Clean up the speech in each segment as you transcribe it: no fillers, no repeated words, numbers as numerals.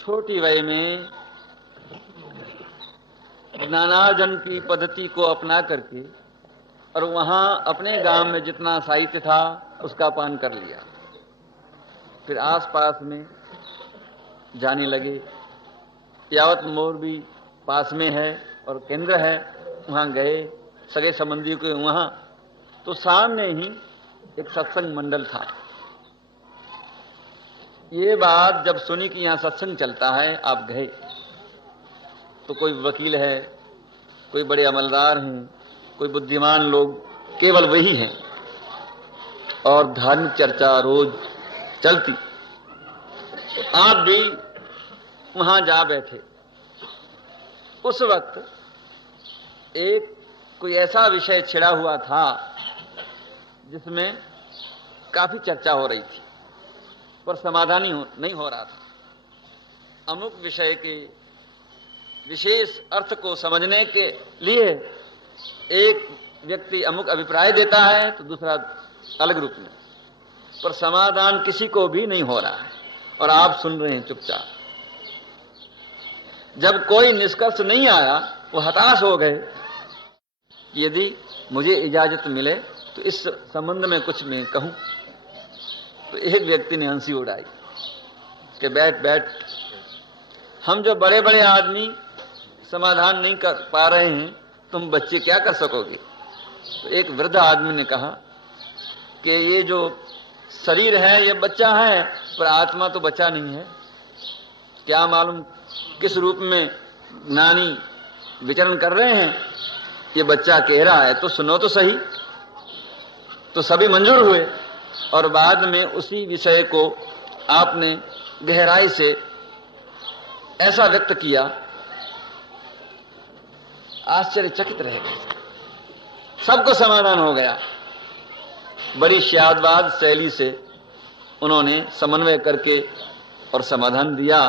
छोटी वय में ज्ञानार्जन की पद्धति को अपना करके और वहां अपने गांव में जितना साहित्य था उसका पान कर लिया। फिर आसपास में जाने लगे। यावत मोरबी पास में है और केंद्र है, वहां गए सगे संबंधियों के वहां, तो सामने ही एक सत्संग मंडल था। ये बात जब सुनी कि यहां सत्संग चलता है, आप गए तो कोई वकील है, कोई बड़े अमलदार हैं, कोई बुद्धिमान लोग, केवल वही हैं और धार्मिक चर्चा रोज चलती। आप भी वहां जा बैठे। उस वक्त एक कोई ऐसा विषय छिड़ा हुआ था जिसमें काफी चर्चा हो रही थी पर समाधान नहीं हो रहा था। अमुक विषय के विशेष अर्थ को समझने के लिए एक व्यक्ति अमुक अभिप्राय देता है तो दूसरा अलग रूप में, पर समाधान किसी को भी नहीं हो रहा है और आप सुन रहे हैं चुपचाप। जब कोई निष्कर्ष नहीं आया, वो हताश हो गए। यदि मुझे इजाजत मिले तो इस संबंध में कुछ मैं कहूं। तो एक व्यक्ति ने हंसी उड़ाई कि बैठ बैठ, हम जो बड़े बड़े आदमी समाधान नहीं कर पा रहे हैं, तुम बच्चे क्या कर सकोगे। तो एक वृद्ध आदमी ने कहा कि ये जो शरीर है ये बच्चा है, पर आत्मा तो बच्चा नहीं है। क्या मालूम किस रूप में ज्ञानी विचरण कर रहे हैं, ये बच्चा कह रहा है तो सुनो तो सही। तो सभी मंजूर हुए और बाद में उसी विषय को आपने गहराई से ऐसा व्यक्त किया, आश्चर्यचकित रह गए। सबको समाधान हो गया। बड़ी शादवाद शैली से उन्होंने समन्वय करके और समाधान दिया।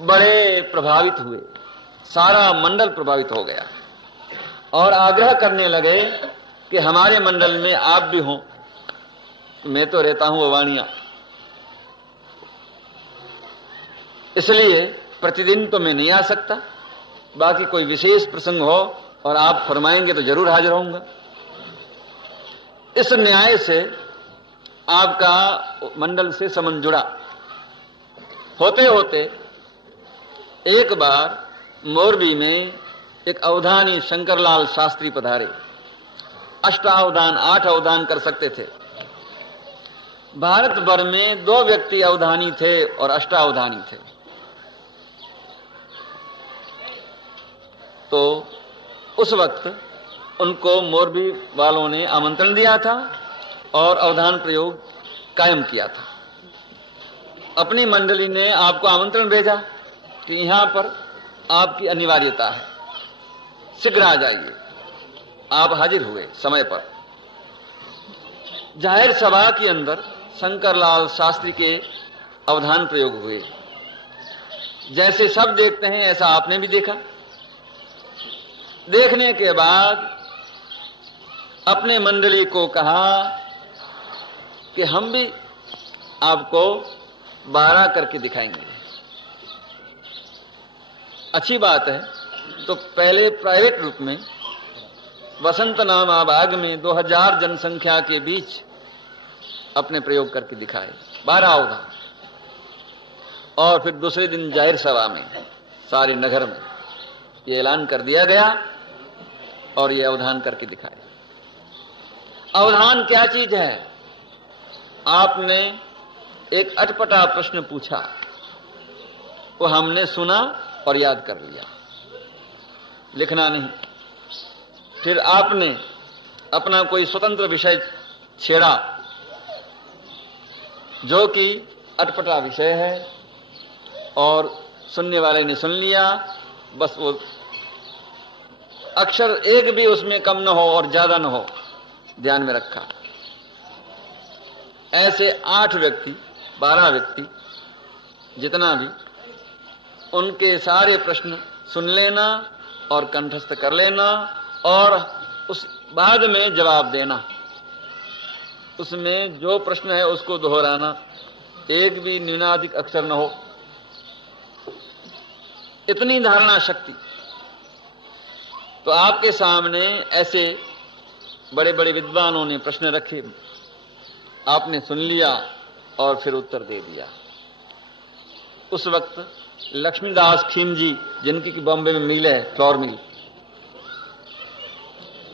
बड़े प्रभावित हुए, सारा मंडल प्रभावित हो गया और आग्रह करने लगे कि हमारे मंडल में आप भी हों। मैं तो रहता हूं वाणिया, इसलिए प्रतिदिन तो मैं नहीं आ सकता, बाकी कोई विशेष प्रसंग हो और आप फरमाएंगे तो जरूर हाजिर होऊंगा। इस न्याय से आपका मंडल से संबंध जुड़ा। होते होते एक बार मोरबी में एक अवधानी शंकरलाल शास्त्री पधारे। अष्टावधान, 8 अवधान कर सकते थे। भारत भर में 2 व्यक्ति अवधानी थे और अष्टावधानी थे। तो उस वक्त उनको मोरबी वालों ने आमंत्रण दिया था और अवधान प्रयोग कायम किया था। अपनी मंडली ने आपको आमंत्रण भेजा कि यहां पर आपकी अनिवार्यता है, शीघ्र आ जाइए। आप हाजिर हुए समय पर। जाहिर सभा के अंदर शंकरलाल शास्त्री के अवधान प्रयोग हुए। जैसे सब देखते हैं ऐसा आपने भी देखा। देखने के बाद अपने मंडली को कहा कि हम भी आपको 12 करके दिखाएंगे। अच्छी बात है। तो पहले प्राइवेट रूप में वसंत नामा बाग में 2000 जनसंख्या के बीच अपने प्रयोग करके दिखाए 12 अवधान, और फिर दूसरे दिन जाहिर सभा में सारे नगर में ये ऐलान कर दिया गया और ये अवधान करके दिखाए। अवधान क्या चीज है? आपने एक अटपटा प्रश्न पूछा, वो हमने सुना और याद कर लिया, लिखना नहीं। फिर आपने अपना कोई स्वतंत्र विषय छेड़ा जो कि अटपटा विषय है और सुनने वाले ने सुन लिया, बस वो अक्षर एक भी उसमें कम न हो और ज्यादा न हो, ध्यान में रखा। ऐसे 8 व्यक्ति 12 व्यक्ति जितना भी, उनके सारे प्रश्न सुन लेना और कंठस्थ कर लेना और उस बाद में जवाब देना। उसमें जो प्रश्न है उसको दोहराना, एक भी न्यूनाधिक अक्षर न हो, इतनी धारणा शक्ति। तो आपके सामने ऐसे बड़े बड़े विद्वानों ने प्रश्न रखे, आपने सुन लिया और फिर उत्तर दे दिया। उस वक्त लक्ष्मीदास खीमजी, जिनकी की बॉम्बे में मिल है, फ्लोर मिल,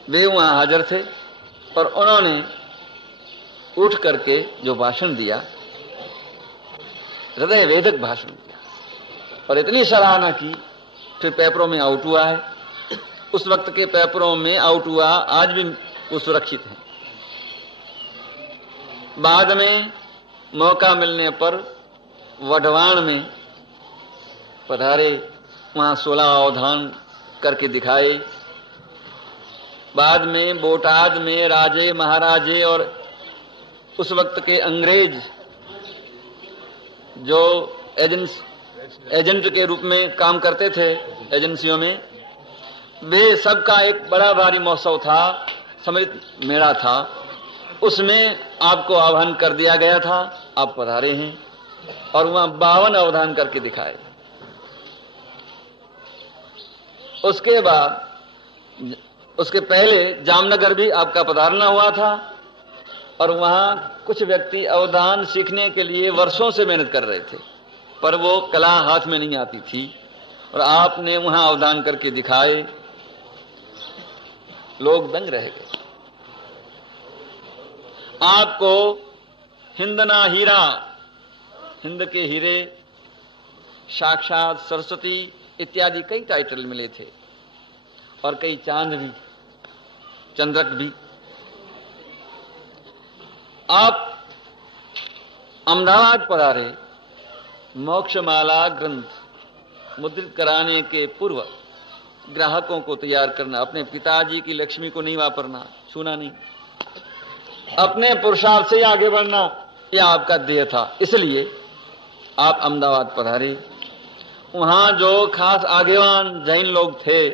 वे वहां हाजिर थे और उन्होंने उठ करके जो भाषण दिया, हृदय वेदक भाषण दिया और इतनी सराहना की, फिर पेपरों में आउट हुआ है। उस वक्त के पेपरों में आउट हुआ, आज भी वो सुरक्षित है। बाद में मौका मिलने पर वढवाण में पधारे, वहां 16 अवधान करके दिखाए। बाद में बोटाद में राजे महाराजे और उस वक्त के अंग्रेज जो एजेंट के रूप में काम करते थे एजेंसियों में, वे सबका एक बड़ा भारी महोत्सव था, सम्मिलित मेला था। उसमें आपको आह्वान कर दिया गया था, आप पधारे हैं और वहां 52 अवधान करके दिखाए। उसके बाद, उसके पहले जामनगर भी आपका पधारना हुआ था और वहां कुछ व्यक्ति अवधान सीखने के लिए वर्षों से मेहनत कर रहे थे, पर वो कला हाथ में नहीं आती थी और आपने वहां अवधान करके दिखाए। लोग दंग रह गए। आपको हिंदना हीरा, हिंद के हीरे, साक्षात सरस्वती इत्यादि कई टाइटल मिले थे और कई चांद भी, चंद्रक भी। आप अहमदाबाद पधारे, मोक्षमाला ग्रंथ मुद्रित कराने के पूर्व ग्राहकों को तैयार करना, अपने पिताजी की लक्ष्मी को नहीं वापरना, छूना नहीं, अपने पुरुषार्थ से आगे बढ़ना, यह आपका ध्येय था। इसलिए आप अहमदाबाद पधारे। वहां जो खास आगेवान जैन लोग थे,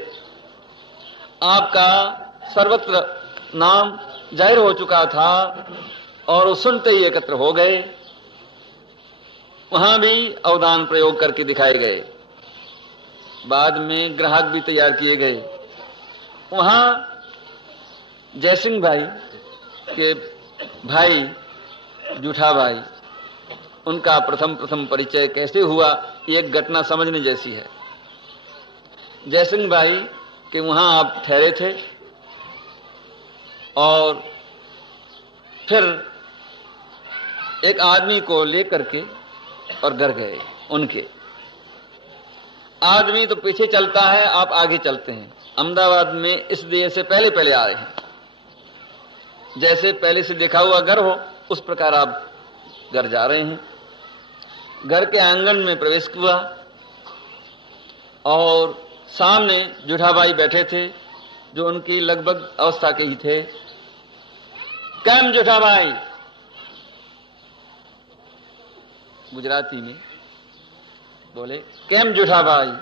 आपका सर्वत्र नाम जाहिर हो चुका था और वो सुनते ही एकत्र हो गए। वहां भी अवदान प्रयोग करके दिखाए गए। बाद में ग्राहक भी तैयार किए गए। वहां जयसिंह भाई के भाई जूठा भाई, उनका प्रथम परिचय कैसे हुआ, ये एक घटना समझने जैसी है। जयसिंह भाई के वहां आप ठहरे थे और फिर एक आदमी को लेकर के और घर गए। उनके आदमी तो पीछे चलता है, आप आगे चलते हैं। अहमदाबाद में इस दिए से पहले पहले आ रहे हैं। जैसे पहले से देखा हुआ घर हो, उस प्रकार आप घर जा रहे हैं। घर के आंगन में प्रवेश हुआ और सामने जुठाबाई बैठे थे, जो उनकी लगभग अवस्था के ही थे। केम जुठाबाई, गुजराती में बोले, केम जुठाबाई।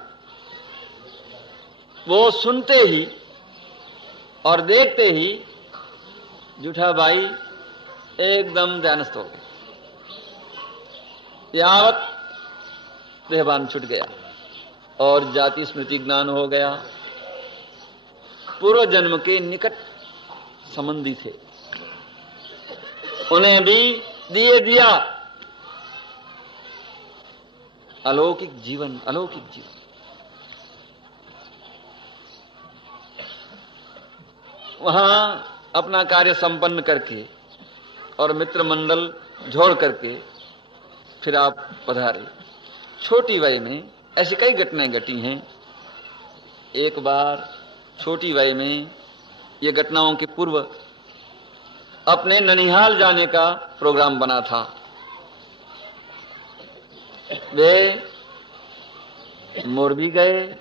वो सुनते ही और देखते ही जुठाबाई एकदम ध्यानस्थ हो गए। यावत देहभान छूट गया और जाति स्मृति ज्ञान हो गया। पूर्व जन्म के निकट संबंधी थे, उन्हें भी दिए दिया अलौकिक जीवन, अलौकिक जीवन। वहां अपना कार्य संपन्न करके और मित्र मंडल जोड़ करके फिर आप पधारे। छोटी वय में ऐसी कई घटनाएं घटी हैं। एक बार छोटी वय में, ये घटनाओं के पूर्व, अपने ननिहाल जाने का प्रोग्राम बना था। वे मोरबी गए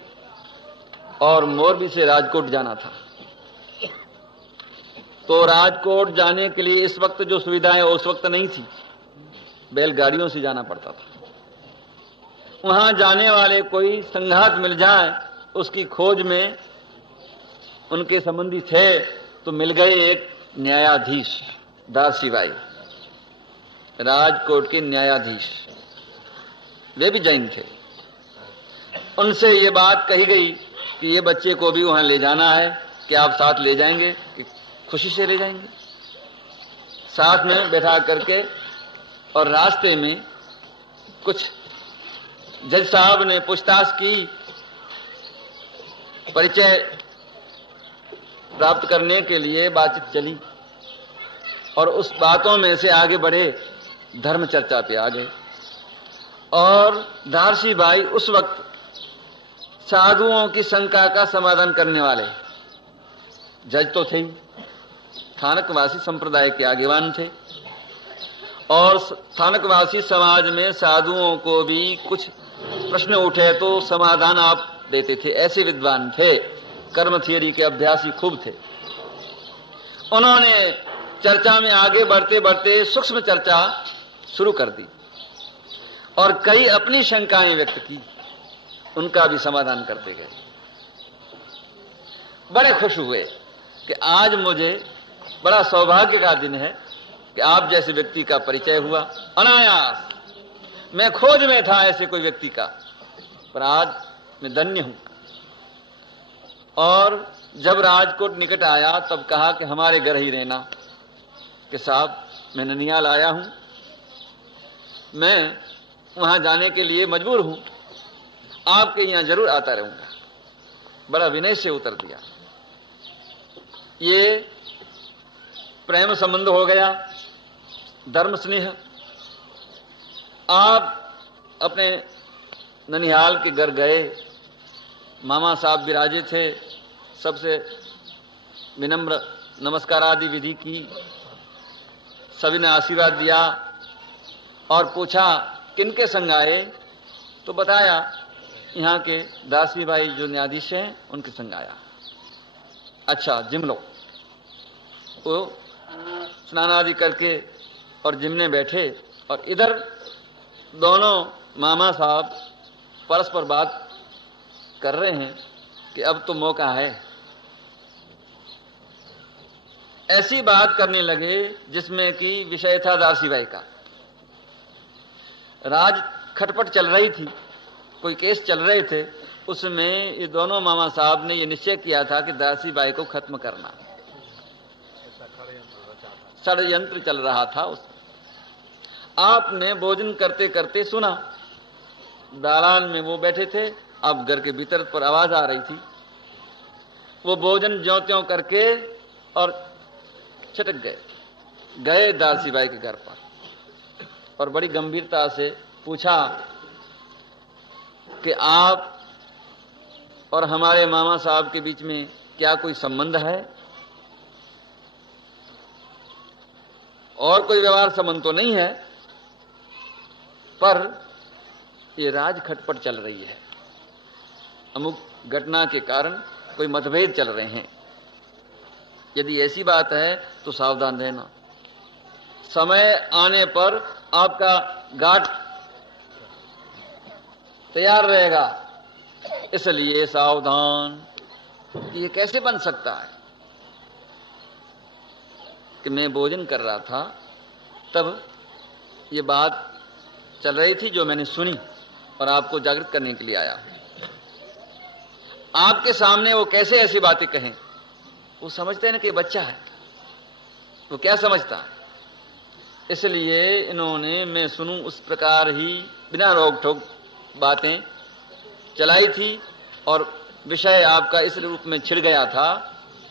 और मोरबी से राजकोट जाना था। तो राजकोट जाने के लिए इस वक्त जो सुविधाएं उस वक्त नहीं थी, बैलगाड़ियों से जाना पड़ता था। वहां जाने वाले कोई संघात मिल जाए, उसकी खोज में उनके संबंधी थे, तो मिल गए एक न्यायाधीश दासीबाई, राजकोट के न्यायाधीश। वे भी जैन थे। उनसे ये बात कही गई कि ये बच्चे को भी वहां ले जाना है, कि आप साथ ले जाएंगे? कि खुशी से ले जाएंगे। साथ में बैठा करके, और रास्ते में कुछ जज साहब ने पूछताछ की, परिचय प्राप्त करने के लिए बातचीत चली, और उस बातों में से आगे बढ़े, धर्म चर्चा पे आ गए। और दारसी भाई उस वक्त साधुओं की शंका का समाधान करने वाले जज तो थे ही, स्थानकवासी संप्रदाय के आगेवान थे, और स्थानकवासी समाज में साधुओं को भी कुछ प्रश्न उठे तो समाधान आप देते थे, ऐसे विद्वान थे। कर्म थियरी के अभ्यासी खूब थे। उन्होंने चर्चा में आगे बढ़ते बढ़ते सूक्ष्म चर्चा शुरू कर दी, और कई अपनी शंकाएं व्यक्त की, उनका भी समाधान करते गए। बड़े खुश हुए कि आज मुझे बड़ा सौभाग्य का दिन है कि आप जैसे व्यक्ति का परिचय हुआ। अनायास मैं खोज में था ऐसे कोई व्यक्ति का, पर आज मैं धन्य हूं। और जब राजकोट निकट आया तब कहा कि हमारे घर ही रहना, कि साहब मैं ननिहाल आया हूं, मैं वहां जाने के लिए मजबूर हूं, आपके यहां जरूर आता रहूंगा। बड़ा विनय से उत्तर दिया। ये प्रेम संबंध हो गया, धर्म स्नेह। आप अपने ननिहाल के घर गए, मामा साहब विराजे थे, सबसे विनम्र नमस्कार आदि विधि की, सभी ने आशीर्वाद दिया और पूछा किनके संग आए, तो बताया यहाँ के दासी भाई जो न्यायाधीश हैं उनके संग आया। अच्छा जिम लो। वो स्नान आदि करके और जिमने बैठे, और इधर दोनों मामा साहब परस्पर बात कर रहे हैं कि अब तो मौका है। ऐसी बात करने लगे जिसमें कि विषय था दासी भाई का। राज खटपट चल रही थी, कोई केस चल रहे थे, उसमें ये दोनों मामा साहब ने ये निश्चय किया था कि दासी बाई को खत्म करना। षड्यंत्र चल रहा था उसमें। आपने भोजन करते करते सुना, दालान में वो बैठे थे, अब घर के भीतर पर आवाज आ रही थी। वो भोजन ज्यों त्यों करके और छटक गए दासी बाई के घर पर, और बड़ी गंभीरता से पूछा कि आप और हमारे मामा साहब के बीच में क्या कोई संबंध है? और कोई व्यवहार संबंध तो नहीं है, पर ये राज खटपट चल रही है, अमुक घटना के कारण कोई मतभेद चल रहे हैं। यदि ऐसी बात है तो सावधान रहना, समय आने पर आपका घाट तैयार रहेगा, इसलिए सावधान। ये कैसे बन सकता है कि मैं भोजन कर रहा था तब ये बात चल रही थी जो मैंने सुनी और आपको जागृत करने के लिए आया। आपके सामने वो कैसे ऐसी बातें कहें? वो समझते हैं ना कि बच्चा है, वो क्या समझता है। इसलिए इन्होंने मैं सुनूं उस प्रकार ही बिना रोक टोक बातें चलाई थी, और विषय आपका इस रूप में छिड़ गया था।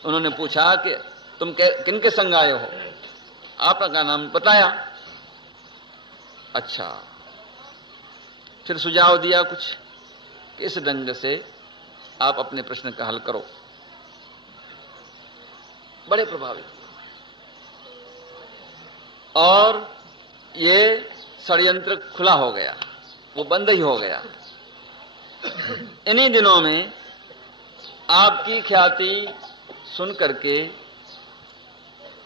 उन्होंने पूछा कि तुम किनके संग आए हो? आपका नाम बताया। अच्छा, फिर सुझाव दिया कुछ कि इस ढंग से आप अपने प्रश्न का हल करो। बड़े प्रभावित, और ये षड्यंत्र खुला हो गया, वो बंद ही हो गया। इन्हीं दिनों में आपकी ख्याति सुन करके,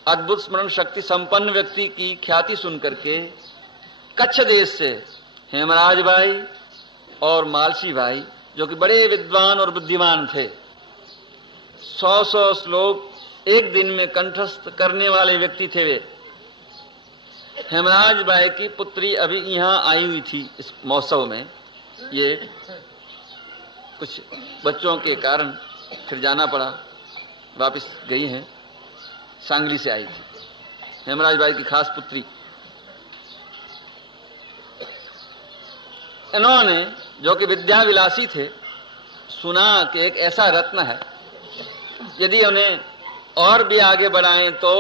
अद्भुत स्मरण शक्ति संपन्न व्यक्ति की ख्याति सुन करके, कच्छ देश से हेमराज भाई और मालसी भाई, जो कि बड़े विद्वान और बुद्धिमान थे, 100 श्लोक एक दिन में कंठस्थ करने वाले व्यक्ति थे वे। हेमराज भाई की पुत्री अभी यहां आई हुई थी इस महोत्सव में। ये कुछ बच्चों के कारण फिर जाना पड़ा, वापस गई हैं, सांगली से आई थी, हेमराज बाई की खास पुत्री। इन्होंने, जो कि विद्या विलासी थे, सुना कि एक ऐसा रत्न है, यदि उन्हें और भी आगे बढ़ाएं तो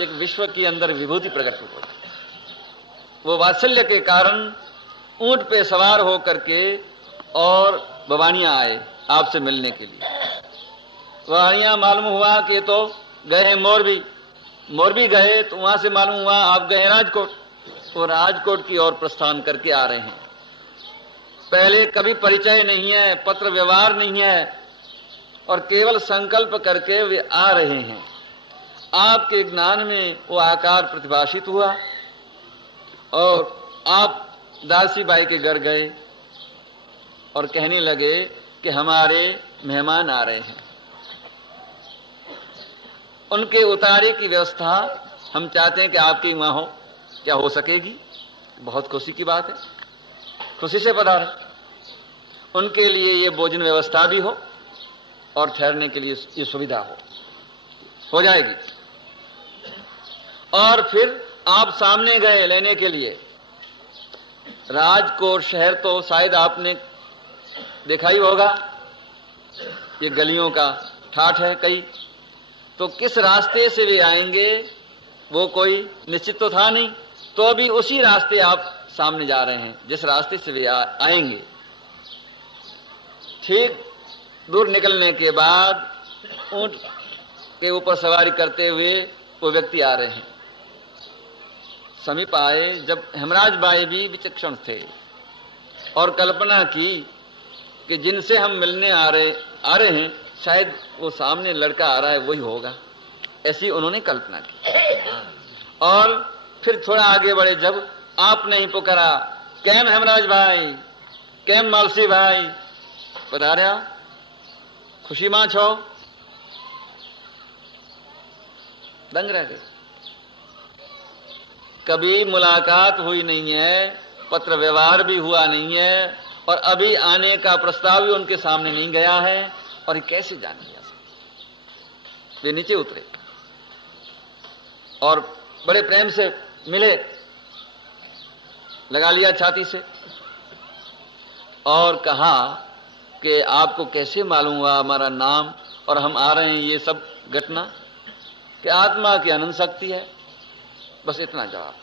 एक विश्व के अंदर विभूति प्रकट हो जाए। वो वात्सल्य के कारण ऊंट पे सवार होकर के और बवानिया आए आपसे मिलने के लिए। बवानिया मालूम हुआ कि तो गए हैं मोरबी गए तो वहां से मालूम हुआ आप गए राजकोट, वो राजकोट की ओर प्रस्थान करके आ रहे हैं। पहले कभी परिचय नहीं है, पत्र व्यवहार नहीं है, और केवल संकल्प करके वे आ रहे हैं। आपके ज्ञान में वो आकार प्रतिभाषित हुआ और आप दासी बाई के घर गए और कहने लगे कि हमारे मेहमान आ रहे हैं, उनके उतारे की व्यवस्था हम चाहते हैं कि आपके वहां हो। क्या हो सकेगी? बहुत खुशी की बात है, खुशी से पधारे। उनके लिए ये भोजन व्यवस्था भी हो और ठहरने के लिए ये सुविधा हो जाएगी। और फिर आप सामने गए लेने के लिए। राजकोट शहर तो शायद आपने देखा ही होगा, ये गलियों का ठाठ है कई, तो किस रास्ते से वे आएंगे वो कोई निश्चित तो था नहीं, तो अभी उसी रास्ते आप सामने जा रहे हैं जिस रास्ते से वे आएंगे। ठीक दूर निकलने के बाद ऊंट के ऊपर सवारी करते हुए वो व्यक्ति आ रहे हैं। समीप आए जब हेमराज बाई भी विचक्षण थे और कल्पना की कि जिनसे हम मिलने आ रहे हैं शायद वो सामने लड़का आ रहा है वही होगा, ऐसी उन्होंने कल्पना की। और फिर थोड़ा आगे बढ़े जब आपने ही पुकारा, कैम हेमराज भाई, कैम मालसी भाई, पधार्या, खुशी मां छो। दंग रह गए। कभी मुलाकात हुई नहीं है, पत्र व्यवहार भी हुआ नहीं है, और अभी आने का प्रस्ताव भी उनके सामने नहीं गया है, और ये कैसे जानेंगे? वे नीचे उतरे और बड़े प्रेम से मिले, लगा लिया छाती से और कहा कि आपको कैसे मालूम हुआ हमारा नाम और हम आ रहे हैं? ये सब घटना कि आत्मा की अनंत शक्ति है, बस इतना जवाब।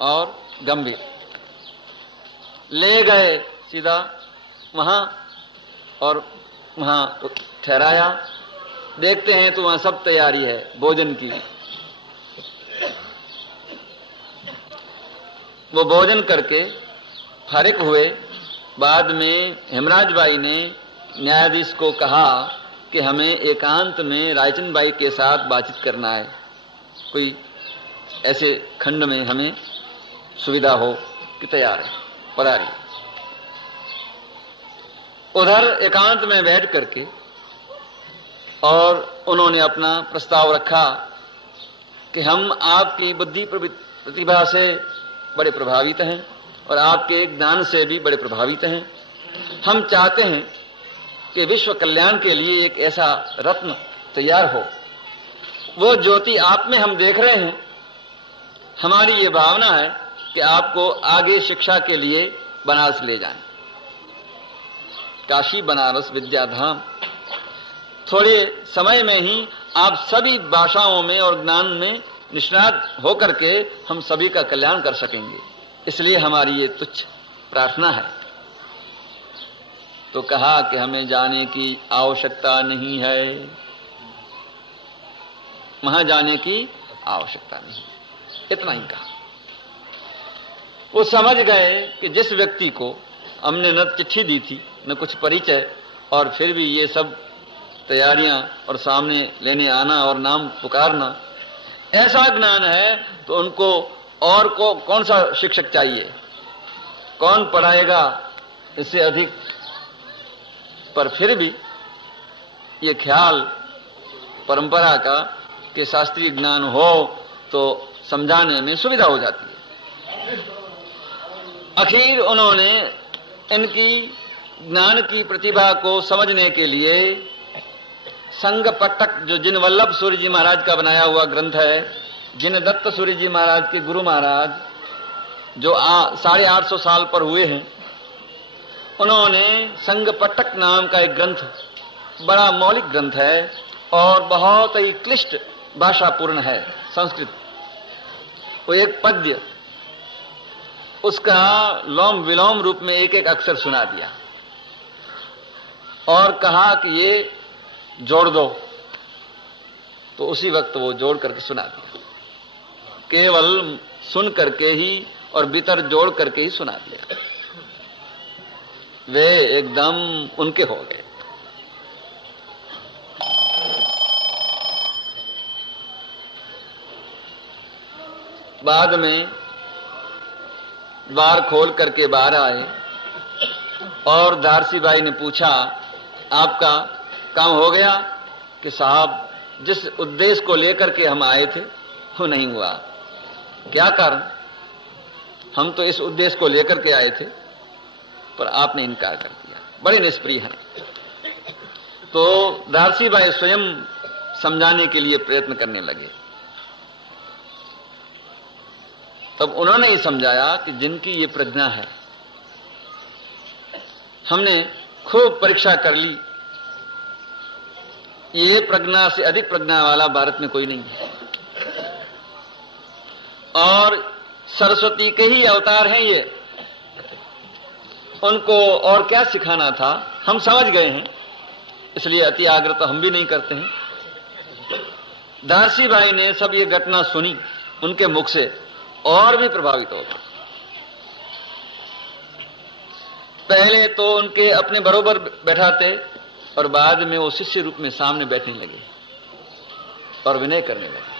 और गंभीर ले गए सीधा वहां और वहां ठहराया। देखते हैं तो वहां सब तैयारी है भोजन की। वो भोजन करके फारिग हुए। बाद में हेमराज बाई ने न्यायाधीश को कहा कि हमें एकांत में रायचंद बाई के साथ बातचीत करना है, कोई ऐसे खंड में हमें सुविधा हो कि तैयार है, पधारिए। उधर एकांत में बैठ करके और उन्होंने अपना प्रस्ताव रखा कि हम आपकी बुद्धि प्रतिभा से बड़े प्रभावित हैं और आपके ज्ञान से भी बड़े प्रभावित हैं। हम चाहते हैं कि विश्व कल्याण के लिए एक ऐसा रत्न तैयार हो। वो ज्योति आप में हम देख रहे हैं। हमारी ये भावना है कि आपको आगे शिक्षा के लिए बनारस ले जाएं, काशी बनारस विद्याधाम। थोड़े समय में ही आप सभी भाषाओं में और ज्ञान में निष्णात होकर के हम सभी का कल्याण कर सकेंगे, इसलिए हमारी ये तुच्छ प्रार्थना है। तो कहा कि हमें जाने की आवश्यकता नहीं है, वहां जाने की आवश्यकता नहीं, इतना ही कहा। वो समझ गए कि जिस व्यक्ति को हमने न चिट्ठी दी थी न कुछ परिचय, और फिर भी ये सब तैयारियां और सामने लेने आना और नाम पुकारना, ऐसा ज्ञान है तो उनको और को कौन सा शिक्षक चाहिए, कौन पढ़ाएगा इससे अधिक। पर फिर भी ये ख्याल परंपरा का कि शास्त्रीय ज्ञान हो तो समझाने में सुविधा हो जाती है। आखिर उन्होंने इनकी ज्ञान की प्रतिभा को समझने के लिए संग पट्टक, जो जिन वल्लभ सूर्य जी महाराज का बनाया हुआ ग्रंथ है, जिन दत्त सूर्य जी महाराज के गुरु महाराज जो 850 साल पर हुए हैं, उन्होंने संग पट्टक नाम का एक ग्रंथ, बड़ा मौलिक ग्रंथ है और बहुत ही क्लिष्ट भाषापूर्ण है संस्कृत। वो एक पद्य, उसका लोम विलोम रूप में एक एक अक्षर सुना दिया और कहा कि ये जोड़ दो, तो उसी वक्त वो जोड़ करके सुना दिया। केवल सुन करके ही और भीतर जोड़ करके ही सुना दिया। वे एकदम उनके हो गए। बाद में द्वार खोल करके बाहर आए और दारसी बाई ने पूछा, आपका काम हो गया? कि साहब, जिस उद्देश्य को लेकर के हम आए थे वो नहीं हुआ। क्या कारण? हम तो इस उद्देश्य को लेकर के आए थे, पर आपने इनकार कर दिया। बड़े निष्प्रिय हैं। तो दारसी बाई स्वयं समझाने के लिए प्रयत्न करने लगे। तब उन्होंने ही समझाया कि जिनकी ये प्रज्ञा है, हमने खूब परीक्षा कर ली, ये प्रज्ञा से अधिक प्रज्ञा वाला भारत में कोई नहीं है, और सरस्वती के ही अवतार हैं ये। उनको और क्या सिखाना था, हम समझ गए हैं, इसलिए अति आग्रह तो हम भी नहीं करते हैं। दारसी भाई ने सब ये घटना सुनी उनके मुख से और भी प्रभावित हो गए। पहले तो उनके अपने बरोबर बैठाते और बाद में वो शिष्य रूप में सामने बैठने लगे और विनय करने लगे।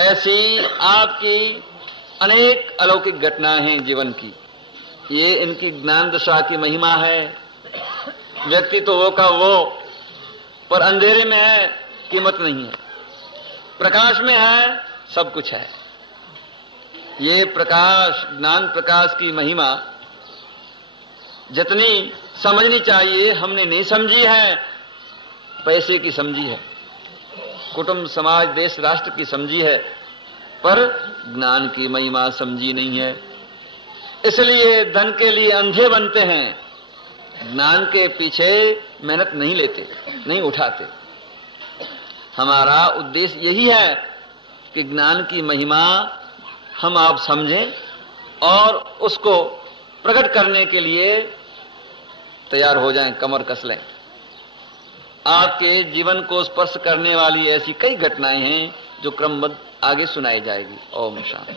ऐसी आपकी अनेक अलौकिक घटनाएं हैं जीवन की। ये इनकी ज्ञान दशा की महिमा है। व्यक्ति तो वो का वो, पर अंधेरे में है कीमत नहीं है, प्रकाश में है सब कुछ है। ये प्रकाश, ज्ञान प्रकाश की महिमा जितनी समझनी चाहिए हमने नहीं समझी है, पैसे की समझी है, कुटुंब समाज देश राष्ट्र की समझी है, पर ज्ञान की महिमा समझी नहीं है। इसलिए धन के लिए अंधे बनते हैं, ज्ञान के पीछे मेहनत नहीं लेते, नहीं उठाते। हमारा उद्देश्य यही है कि ज्ञान की महिमा हम आप समझें और उसको प्रकट करने के लिए तैयार हो जाएं, कमर कस लें। आपके जीवन को स्पर्श करने वाली ऐसी कई घटनाएं हैं जो क्रमबद्ध आगे सुनाई जाएगी। ओम शांति।